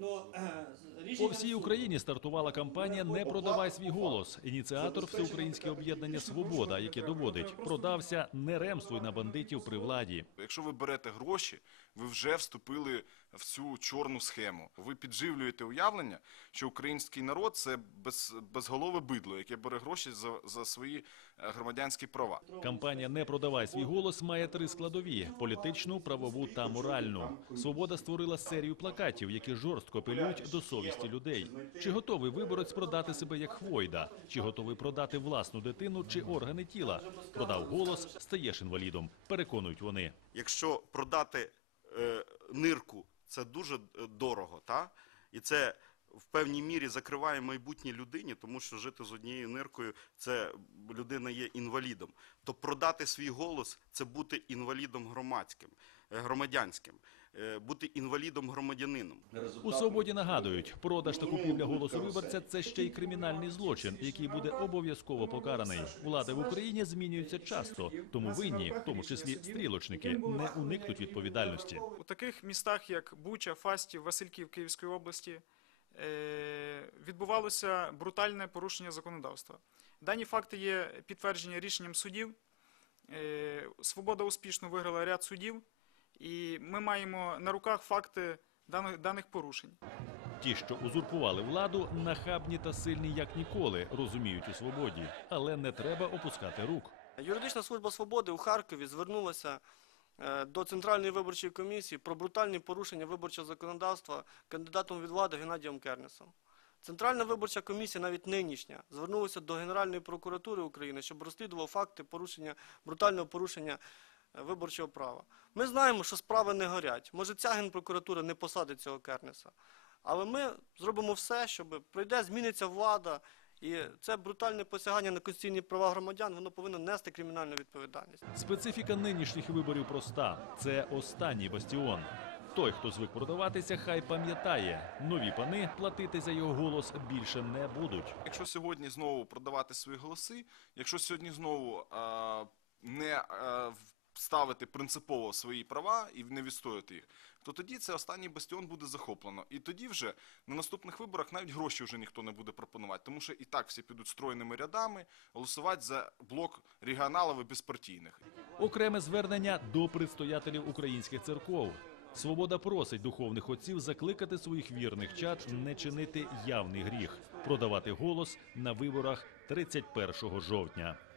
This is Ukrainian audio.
Е, По всій Україні стартувала кампанія Не продавай свій голос. Ініціатор всеукраїнське об'єднання Свобода, яке доводить, продався не ремствуй на бандитів при владі. Якщо ви берете гроші, ви вже вступили в цю чорну схему. Ви підживлюєте уявлення, що український народ це без, безголове бидло, яке бере гроші за, за свої е, громадянські права. Кампанія Не продавай свій голос має три складові: політичну, правову та моральну. Свобода створила серію плакатів, які жорстко апелюють до совісті людей. Чи готовий виборець продати себе як хвойда? Чи готовий продати власну дитину чи органи тіла? Продав голос, стаєш інвалідом. Переконують вони. якщо продати е, нирку, це дуже е, дорого, та? і це в певній мірі закриває майбутнє людині, тому що жити з однією ниркою це людина є інвалідом. То продати свій голос це бути інвалідом громадським, е, громадянським, бути інвалідом громадянином. У свободі нагадують, продаж та купівля голосу виборця це ще й кримінальний злочин, який буде обов'язково покараний. Влади в Україні змінюються часто, тому винні, в тому числі стрілочники, не уникнуть відповідальності. У таких містах, як Буча, Фастів, Васильків Київської області, е, відбувалося брутальне порушення законодавства. Дані факти є підтверджені рішенням судів. Е, Свобода успішно виграла ряд судів, і ми маємо на руках факти даних, даних порушень. Ті, що узурпували владу, нахабні та сильні як ніколи, розуміють у свободі, але не треба опускати рук. Юридична служба свободи у Харкові звернулася е, до Центральної виборчої комісії про брутальні порушення виборчого законодавства кандидатом від влади Геннадієм Кернесом. Центральна виборча комісія, навіть нинішня, звернулася до Генеральної прокуратури України, щоб розслідував факти порушення брутального порушення виборчого права. Ми знаємо, що справи не горять. Може, ця генпрокуратура не посадить цього Кернеса. Але ми зробимо все, щоб прийде, зміниться влада, і це брутальне посягання на конституційні права громадян, воно повинно нести кримінальну відповідальність. Специфіка нинішніх виборів проста: це останній бастіон. Той, хто звик продаватися, хай пам'ятає, нові пани платити за його голос більше не будуть. Якщо сьогодні знову продавати свої голоси, якщо сьогодні знову е, не е, в- ставити принципово свої права і не відстояти їх, то тоді це останній бастіон буде захоплено. І тоді вже на наступних виборах навіть гроші вже ніхто не буде пропонувати, тому що і так всі підуть стройними рядами голосувати за блок регіоналів і безпартійних. Окреме звернення до предстоятелів українських церков. Свобода просить духовних отців закликати своїх вірних чад не чинити явний гріх, продавати голос на виборах 31 жовтня.